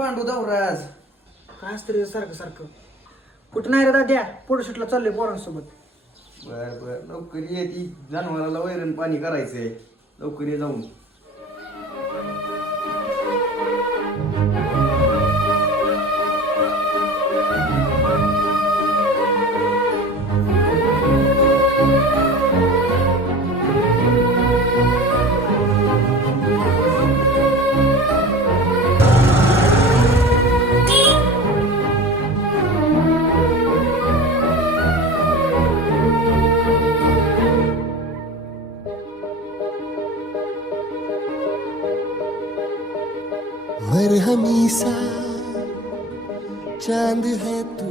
पांडू दौराज. काय असतं रे सारखं सारखं. कुठं नाही रे दाद्या, फोटोशूटला चाललोय पोरांसोबत. बर बर लवकर ये, ती जनावराला वैरण पाणी करायचंय. लवकर ये जाऊन. मरहमी सा चांद है तू,